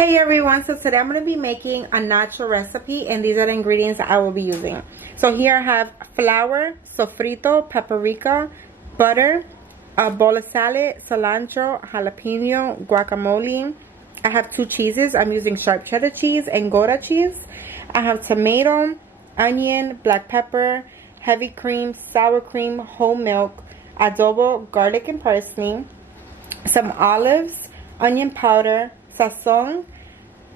Hey everyone, so today I'm going to be making a nacho recipe and these are the ingredients that I will be using. So here I have flour, sofrito, paprika, butter, a bowl of salad, cilantro, jalapeno, guacamole. I have 2 cheeses. I'm using sharp cheddar cheese and Gouda cheese. I have tomato, onion, black pepper, heavy cream, sour cream, whole milk, adobo, garlic and parsley, some olives, onion powder, sazón,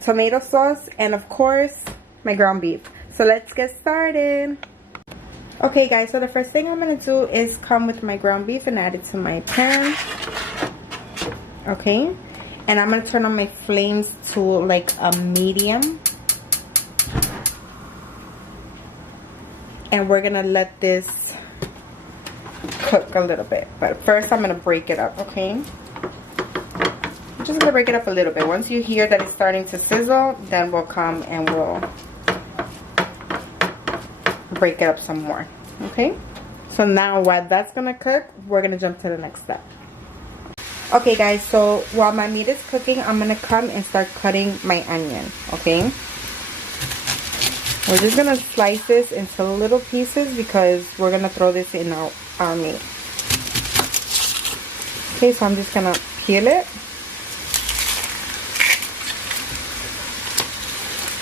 tomato sauce, and of course my ground beef. So let's get started. Okay guys, so the first thing I'm going to do is come with my ground beef and add it to my pan. Okay, and I'm going to turn on my flames to like a medium, and we're going to let this cook a little bit. But first I'm going to break it up. Okay, just gonna break it up a little bit. Once you hear that it's starting to sizzle, then we'll come and we'll break it up some more. Okay, so now while that's gonna cook, we're gonna jump to the next step. Okay guys, so while my meat is cooking, I'm gonna come and start cutting my onion. Okay, we're just gonna slice this into little pieces because we're gonna throw this in our meat. Okay, so I'm just gonna peel it.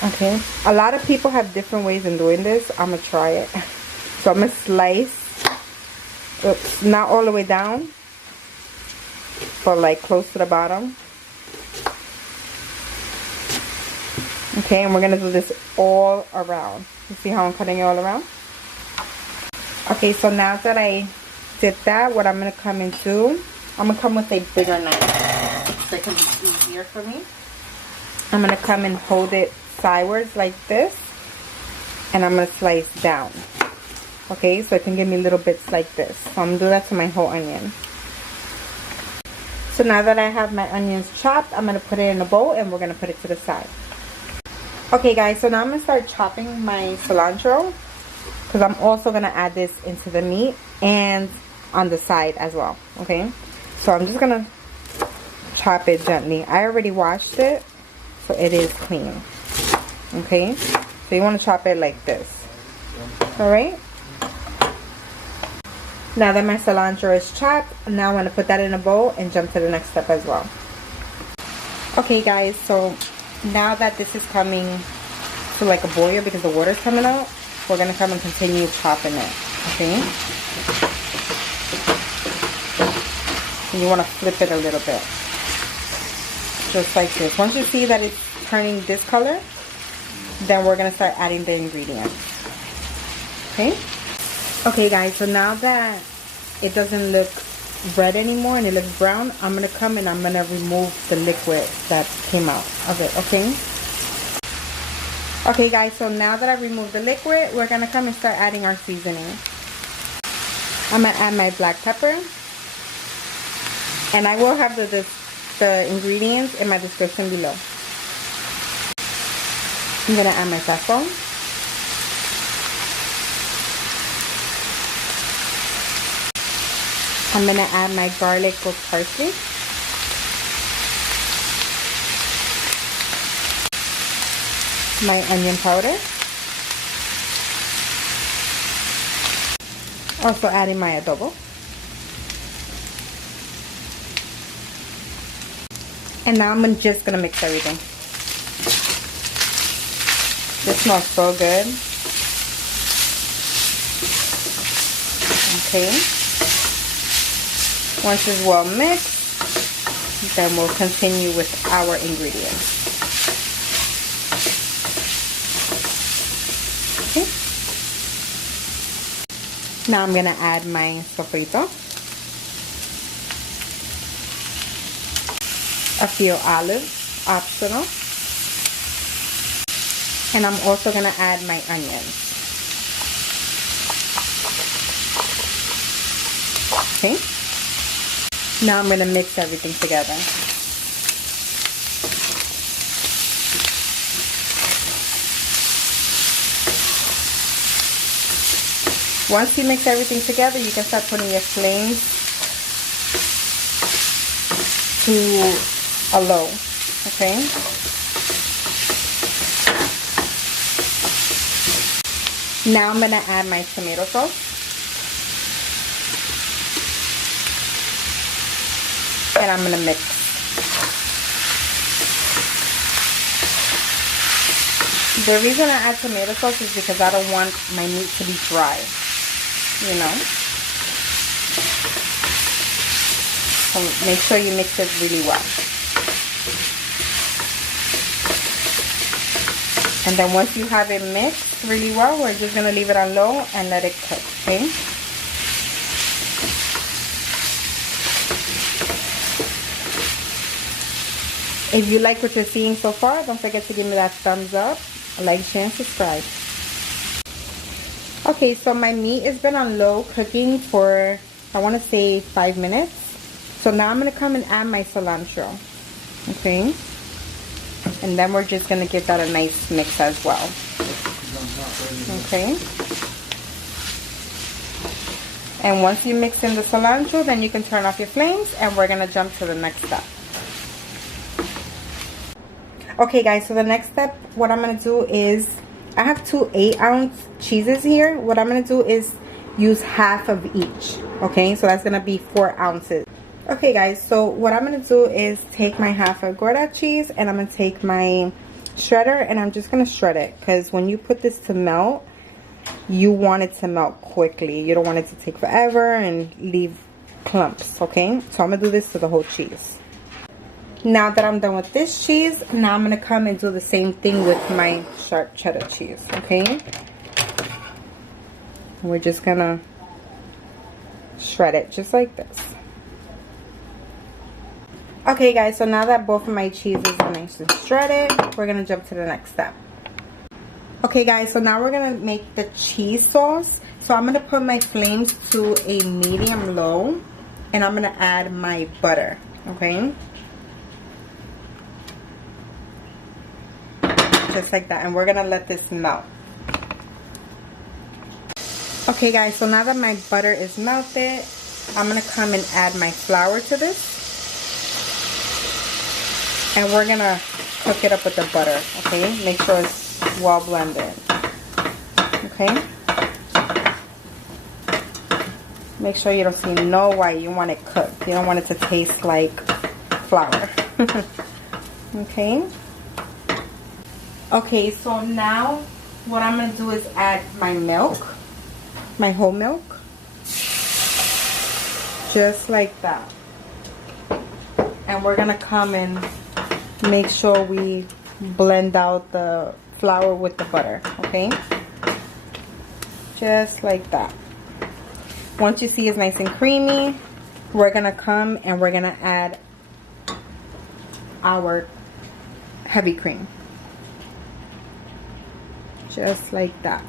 Okay, a lot of people have different ways in doing this. I'm gonna try it. So I'm gonna slice, oops, not all the way down, but like close to the bottom. Okay, and we're gonna do this all around. You see how I'm cutting it all around? Okay, so now that I did that, what I'm gonna come and do, I'm gonna come with a bigger knife so it can be easier for me. I'm gonna come and hold it sideways like this, and I'm gonna slice down. Okay, so it can give me little bits like this. So I'm gonna do that to my whole onion. So now that I have my onions chopped, I'm gonna put it in a bowl and we're gonna put it to the side. Okay guys, so now I'm gonna start chopping my cilantro because I'm also gonna add this into the meat and on the side as well. Okay, so I'm just gonna chop it gently. I already washed it, so it is clean. Okay, so you want to chop it like this. Alright, now that my cilantro is chopped, now I'm going to put that in a bowl and jump to the next step as well. Okay guys, so now that this is coming to like a boil because the water is coming out, we're going to come and continue chopping it. Okay, and you want to flip it a little bit, just like this. Once you see that it's turning this color, then we're gonna start adding the ingredients. Okay guys, so now that it doesn't look red anymore and it looks brown, I'm gonna come and I'm gonna remove the liquid that came out of it. Okay guys, so now that I removed the liquid, we're gonna come and start adding our seasoning. I'm gonna add my black pepper, and I will have the ingredients in my description below. I'm gonna add my sazón. I'm gonna add my garlic with parsley. My onion powder. Also adding my adobo. And now I'm just gonna mix everything. This smells so good. Okay. Once it's well mixed, then we'll continue with our ingredients. Okay. Now I'm gonna add my sofrito, a few olives, optional. And I'm also going to add my onions. Okay. Now I'm going to mix everything together. Once you mix everything together, you can start putting your flames to a low, okay? Now I'm gonna add my tomato sauce. And I'm gonna mix. The reason I add tomato sauce is because I don't want my meat to be dry, you know. So make sure you mix it really well. And then once you have it mixed really well, we're just gonna leave it on low and let it cook, okay? If you like what you're seeing so far, don't forget to give me that thumbs up, like, share, and subscribe. Okay, so my meat has been on low cooking for, I want to say 5 minutes. So now I'm going to come and add my cilantro, okay? And then we're just going to give that a nice mix as well, okay? And once you mix in the cilantro, then you can turn off your flames and we're going to jump to the next step. Okay guys, so the next step, what I'm going to do is, I have 2 8-ounce cheeses here. What I'm going to do is use half of each, okay? So that's going to be 4 ounces. Okay guys, so what I'm going to do is take my half of Gouda cheese and I'm going to take my shredder and I'm just going to shred it. Because when you put this to melt, you want it to melt quickly. You don't want it to take forever and leave clumps, okay? So I'm going to do this to the whole cheese. Now that I'm done with this cheese, now I'm going to come and do the same thing with my sharp cheddar cheese, okay? We're just going to shred it just like this. Okay guys, so now that both of my cheeses are nice and shredded, we're going to jump to the next step. Okay guys, so now we're going to make the cheese sauce. So I'm going to put my flames to a medium low and I'm going to add my butter, okay? Just like that, and we're gonna let this melt. Okay guys, so now that my butter is melted, I'm gonna come and add my flour to this and we're gonna cook it up with the butter, okay? Make sure it's well blended, okay? Make sure you don't see no white. You want it cooked. You don't want it to taste like flour. Okay. Okay, so now what I'm going to do is add my milk, my whole milk, just like that. And we're going to come and make sure we blend out the flour with the butter, okay? Just like that. Once you see it's nice and creamy, we're going to come and we're going to add our heavy cream. Just like that.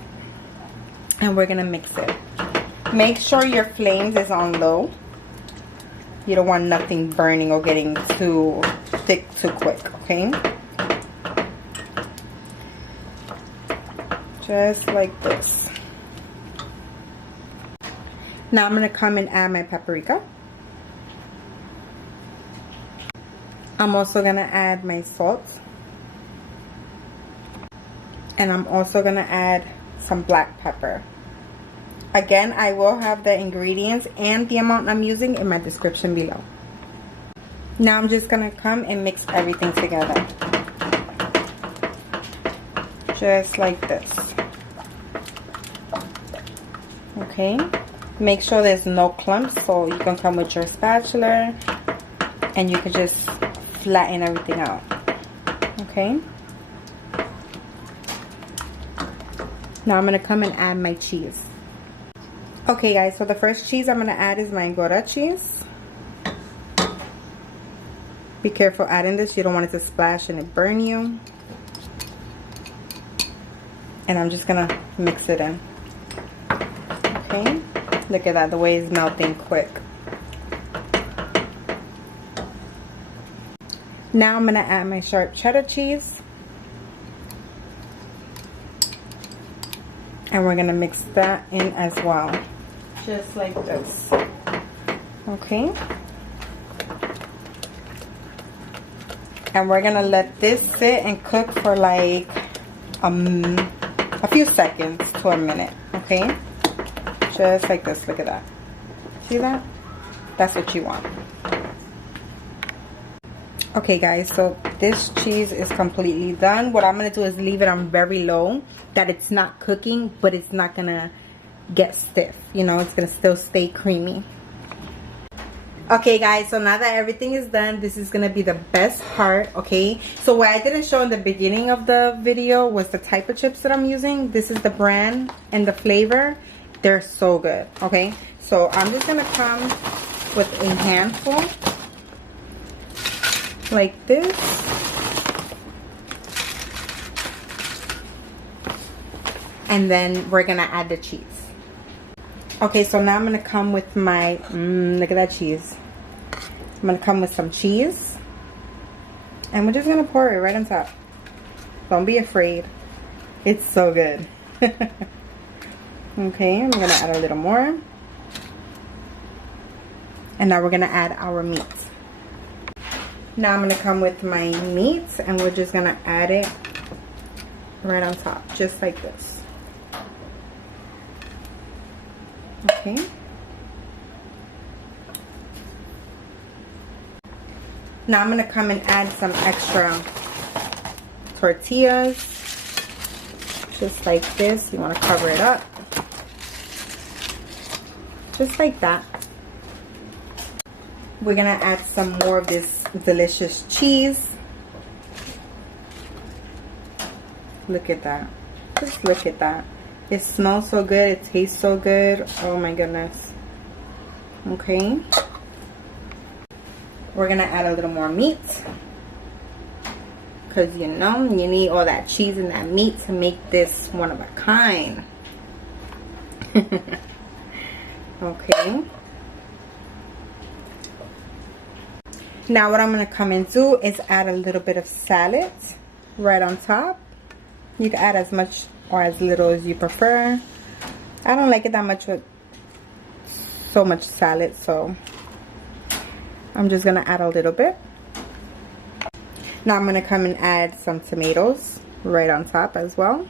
And we're gonna mix it. Make sure your flames is on low. You don't want nothing burning or getting too thick too quick, okay? Just like this. Now I'm gonna come and add my paprika. I'm also gonna add my salt. And I'm also going to add some black pepper. Again, I will have the ingredients and the amount I'm using in my description below. Now I'm just going to come and mix everything together. Just like this. Okay. Make sure there's no clumps, so you can come with your spatula and you can just flatten everything out. Okay. Now I'm going to come and add my cheese. Okay guys, so the first cheese I'm going to add is my Gouda cheese. Be careful adding this, you don't want it to splash and it burn you. And I'm just going to mix it in. Okay, look at that, the way it's melting quick. Now I'm going to add my sharp cheddar cheese. And we're going to mix that in as well. Just like this. Okay. And we're going to let this sit and cook for like a few seconds to a minute, okay? Just like this. Look at that. See that? That's what you want. Okay guys, so this cheese is completely done. What I'm going to do is leave it on very low, that it's not cooking, but it's not going to get stiff. You know, it's going to still stay creamy. Okay guys, so now that everything is done, this is going to be the best part, okay? So what I didn't show in the beginning of the video was the type of chips that I'm using. This is the brand and the flavor. They're so good, okay? So I'm just going to come with a handful. Like this. And then we're gonna add the cheese. Okay, so now I'm gonna come with my look at that cheese. I'm gonna come with some cheese, and we're just gonna pour it right on top. Don't be afraid, it's so good. Okay, I'm gonna add a little more, and now we're gonna add our meat. Now I'm going to come with my meat, and we're just going to add it right on top, just like this. Okay. Now I'm going to come and add some extra tortillas, just like this. You want to cover it up, just like that. We're going to add some more of this delicious cheese. Look at that. Just look at that. It smells so good. It tastes so good. Oh my goodness. Okay. We're going to add a little more meat, because you know, you need all that cheese and that meat to make this one of a kind. Okay. Now what I'm going to come and do is add a little bit of salad right on top. You can add as much or as little as you prefer. I don't like it that much with so much salad, so I'm just going to add a little bit. Now I'm going to come and add some tomatoes right on top as well.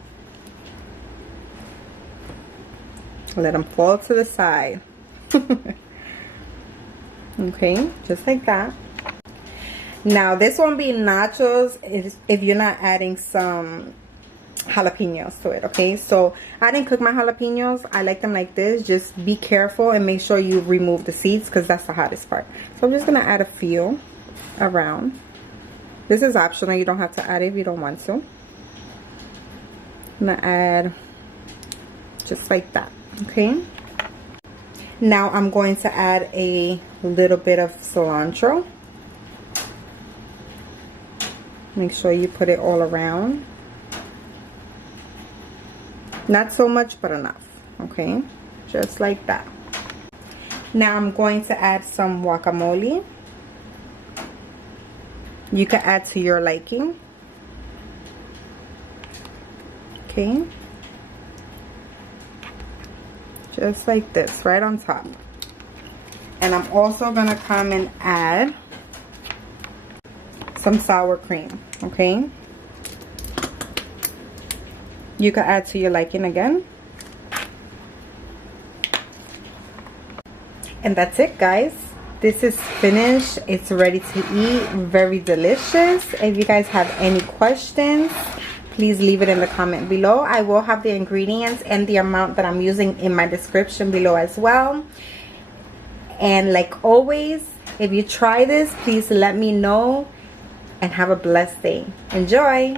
Let them fall to the side. Okay, just like that. Now this won't be nachos if you're not adding some jalapeños to it, okay? So I didn't cook my jalapeños. I like them like this. Just be careful and make sure you remove the seeds, because that's the hottest part. So I'm just going to add a few around. This is optional. You don't have to add it if you don't want to. I'm going to add just like that, okay? Now I'm going to add a little bit of cilantro. Make sure you put it all around. Not so much, but enough. Okay, just like that. Now I'm going to add some guacamole. You can add to your liking. Okay, just like this, right on top. And I'm also gonna come and add some sour cream. Okay, you can add to your liking again. And that's it, guys. This is finished. It's ready to eat. Very delicious. If you guys have any questions, please leave it in the comment below. I will have the ingredients and the amount that I'm using in my description below as well. And like always, if you try this, please let me know, and have a blessed day. Enjoy.